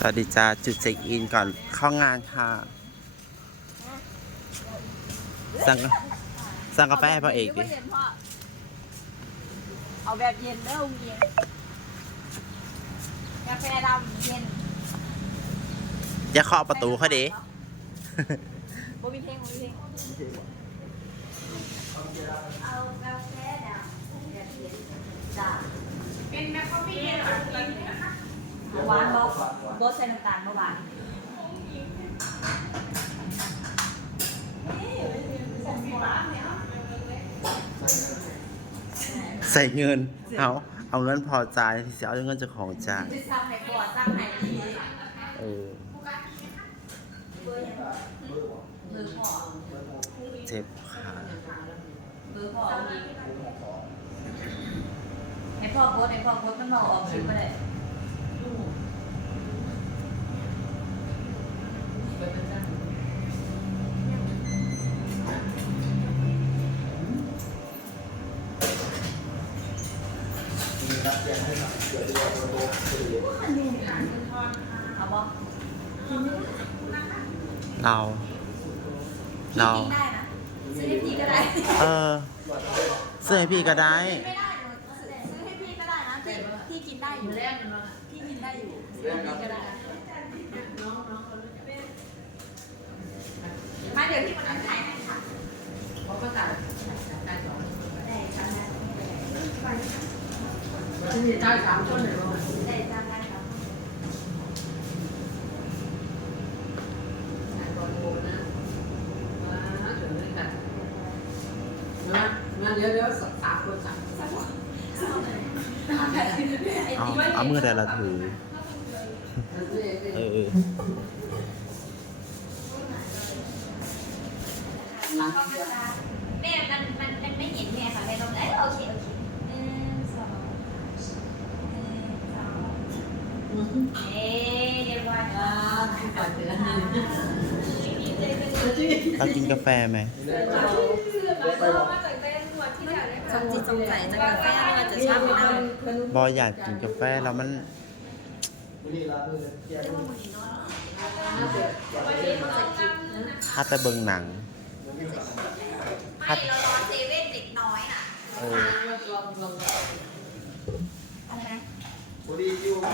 สวัสดีจ้าจุดเช็คอินก่อนเข้างานค่ะสั่งสั่งกาแฟให้พ่อเอกดิเย็นพ่อเอาแบบเย็นเด้อลุงเย็นกาแฟดำเย็นอย่าเคาะประตูเขาดิบ่มีเพลงบ่มีเพลงเอากาแฟดำแบบเย็นจ้าเป็นแมคคอฟฟี่เย็น หวานกินนะคะหวาบ่บ่ใส่น้ำตาลบ่หวานใส่เงิน เอา เอาเงินพอจ่ายที่เสียเอาเงินจะของจ่ายไปสั่งให้ก่อนสั่งให้ดีเออเบอร์ยังเบอร์พ่อจ็บขาเบอร์พ่อให้พ่อโพสต์ให้พ่อโพสต์มันมาออกคลิปบ่ได้ เรา เรากินได้นะซื้อให้พี่ก็ได้ เออเสื้อให้พี่ก็ได้ ไม่ได้หนูซื้อให้พี่ก็ได้นะพี่พี่กินได้อยู่พี่กินได้อยู่ซื้อให้พี่ก็ได้มาเดี๋ยวพี่คนนั้นถ่ายให้ค่ะเขาก็ตัดได้สองได้จำได้ที่ได้สามคนเลยว่า ได้จำได้ครับ ตอนโบนะมาถึงเลยค่ะมามา เดี๋ยวเดี๋ยวสามคนสามคนเอาเอามือแต่ละถือ เออแม่มันมันมันไม่เห็นแม่ค่ะแม่ลงได้ยโอเคโอเคหนึ่งสองหนึ่งสองเอ๊ะเรียบร้อยอ่าค่ะที่ปัดเดือนเรากินกาแฟไหมสมจิ ตสงสัยจะกาแฟหรือว่าจะชาบูน้ำบออยากกินกาแฟแล้วมันถ้าแต่เบิ่งหนังไม่เรารอเซเว่นเด็กน้อยอะเอออะไรนะ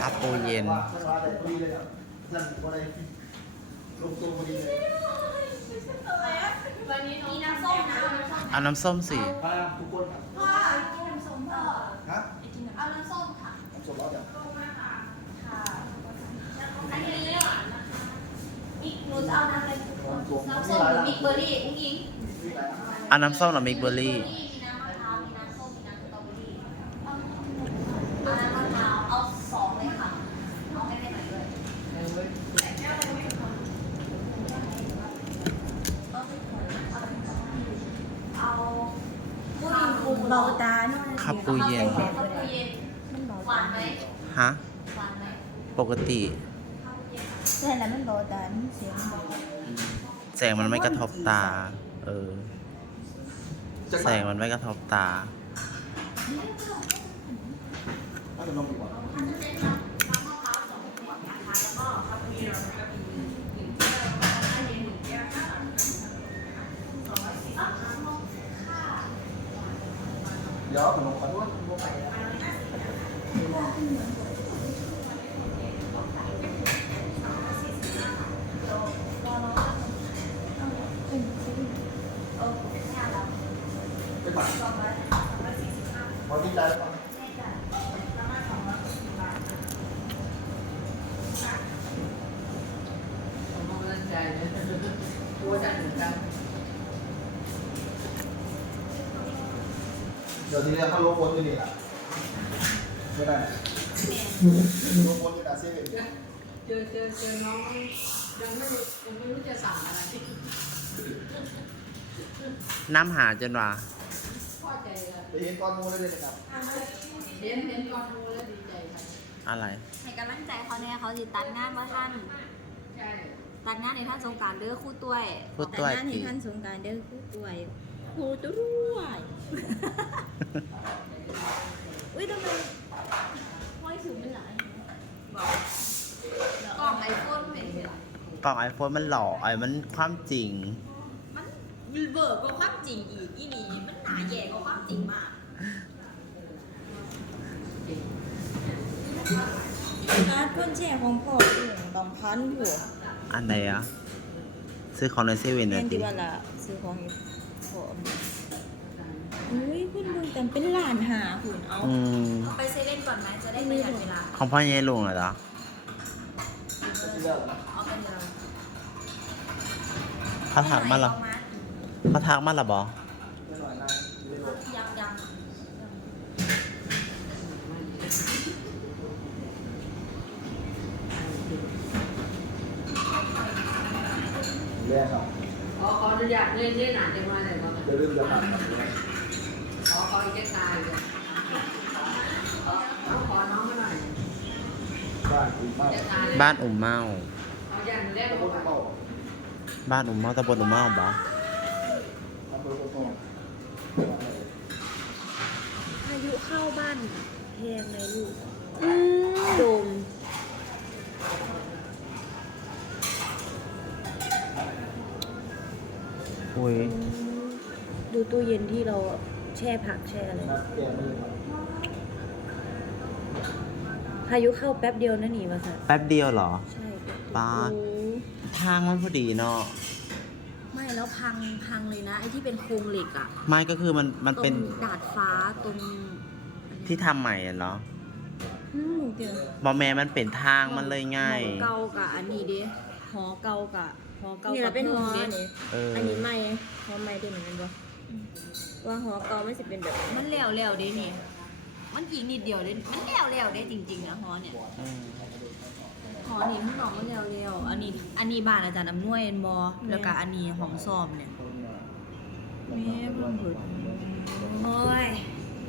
อัปโปเย็นวันนี้น้ำส้มนะ เอาน้ำส้มสิพ่อกินน้ำส้มพ่อเอาน้ำส้มค่ะค่ะอันนี้อีกหนูจะเอาน้ำอะไรน้ำส้มหรือมิกเบอร์รี่อุ้งอิง เอาน้ำส้มหรือมิกเบอร์รี่มีน้ำมะพร้าวมีน้ำส้มมีน้ำสตรอเบอรี่เอาน้ำมะพร้าวเอาสองเลยค่ะเอาให้ได้หน่อยด้วยเอาผู้หญิงปรุงเบาตาหน่อยคาปูเย็นคาปูเย็น หวานไหมฮะ หวานไหมปกติใช่แล้วมันโบดันเสียงบอกแสงมันไม่กระทบตา เออ แสงมันไม่กระทบตาเดี๋ยวขนมขอโทษโอ้ไม่เอาแล้วไปปัดพอดีใจแล้วป่ะไม่จ่าย ผมกำลังใจเลยตัวได้เหมือนกัน เดี๋ยวทีนี้เขาลงบนที่นี่แหละไม่ได้ลงบนที่ไหนเซเว่นเจอเจอเจอน้องยังไม่ยังไม่รู้จะสั่งอะไรน้ำหาจนว่าพอใจเลยไปเห็นก้อนมูได้เลยนะครับเห็นเห็นก้อนมูแล้วดีใจค่ะอะไรให้กำลังใจเขาเนี่ยเขาสิตัดงานว่าท่านใช่ตัดงานในท่านสงกรารเด้อคู่ต้วยพูดแต่ตัวงานให้ทีท่านสงกรารเด้อคู่ตัวยคู่ตัวรวย อุ้ยทำไมห้อยถึงไม่หลายกล้องกล่องไอโฟนมันหล่อไอ้มันความจริง มันเบิร์กว่าความจริงอีกอีนี่มันหนาแย่กว่าความจริงมากอาร์ตคนแช่ของพ่ออยู่ตองพันอยู่อันไหนอะซื้อของในเซเว่นแม่นะนติที่ว่าละซื้อของให้พ่อ อุ้ยคุณเบิ่งแต่เป็นหลานหาคุณเอาอืมเอาไปเซเว่นก่อนไหมจะได้ประหยัดเวลาของพ่อเยลุงเหรอที่เลิกนะเอาไปเลยเขาทักมาเหรอเขาทักมาเหรอบอไม่หน่อยนายไม่รู้ยังยังเรียกเอาขอขออนุญาตเล่นเล่นหนาจังมาเลยก่อนเดี๋ยวลืมเดี๋ยวผ่านก่อนเดี๋ยว ขอขออีกแค่ตายเลยเอาขอน้องมาหน่อย บ้านคุณบ้านแค่ตายเลยบ้านอุ่มเมาเอาอย่างแรกตะก็บนไปเมาบ้านอุ่มเมาตำบลอุ่มเมาบออำเภอโพธิ์ทองอายุเข้าบ้านแพงไหมลูกอืมโดมอุ้ยดูตู้เย็นที่เราแช่ผักแช่อะไร นัดแกมือครับ พายุเข้าแป๊บเดียวนะหนีมาค่ะ แป๊บเดียวเหรอ ใช่แป๊บเดียวปาดโอ้ทางมันพอดีเนาะไม่แล้วพังพังเลยนะ ไอ้ที่เป็นโครงเหล็กอะไม่ก็คือมันมันตรเป็นงดาดฟ้าตรงที่ทำใหม่อะเหรออืมเดี๋ยวบอแม่มันเป็นทางมันเลยง่ายหอเก่ากับอันนี้ดิหอเก่ากับหอเก่านี่กัเราเป็นหอดินี่เอออันนี้ไม่หอไม่ได้เหมือนกันปะว่าหอเก่าไม่สิเป็นแบบ มันแล้วแล้วเด้นี่ มันอีกนิดเดียวเด้มันแล้วแล้วเด้จริงๆนะฮอเนี่ยอืมหอนี่มันบอกว่าแล้วแล้วอันนี้ อันนี้บ้านอาจารย์อำนวยเอ็นบอแล้วก็อันนี้ห้องซ่อมเนี่ยแม่เพิ่งเปิดโอ้ย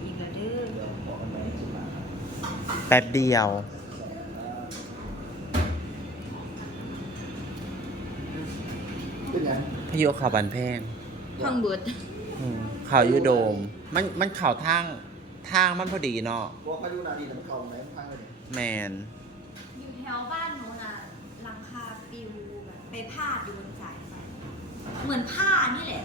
อีกแล้วเด้อแป๊บเดียว เป็นยังพายุเข่าบันแพงพังเบิด อืมเข่ายูโดม มันมันเข่าทาง ทางมันพอดีเนาะบอกพายุนาดีแต่มันเข้าไหนมันพังเลยแมนอยู่แถวบ้านหนูน่ะหลังคาปิวแบบไปพาดอยู่บนสายไฟเหมือนผ้านี่แหละ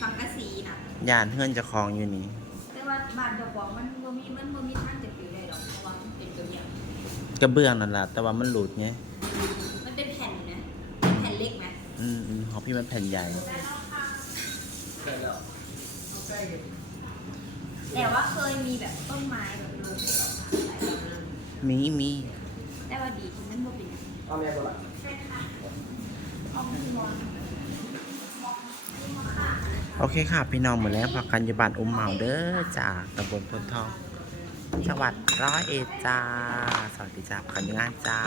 สังกะสีน่ะ ยานเพื่อนเจะคลองอยู่นี่ แต่ว่าบ้านเจ้าของมันบ่มีมันบ่มีทางจะปิวได้หรอกเพราะว่ามันเป็นตัวอย่างกระเบื้องนั่นแหละแต่ว่ามันหลุดไงมันเป็นแผ่นนะแผ่นเล็กไหมอืมอืมของพี่มันแผ่นใหญ่ได้แล้ว แต่ว่าเคยมีแบบต้นไม้แบบลงไปมีมีแต่ว่าดีที่มันบ่เป็นอย่างนั้นเอาแม่ก็ละห้องที่นอนโอเคค่ะ พี่น้องหมดแล้วพักกันอยู่บ้านอุ้มเหมาเด้อจากตำบลพลทองจังหวัดร้อยเอ็ดจ้า สวัสดีจ้าพักกันอยู่งานจ้า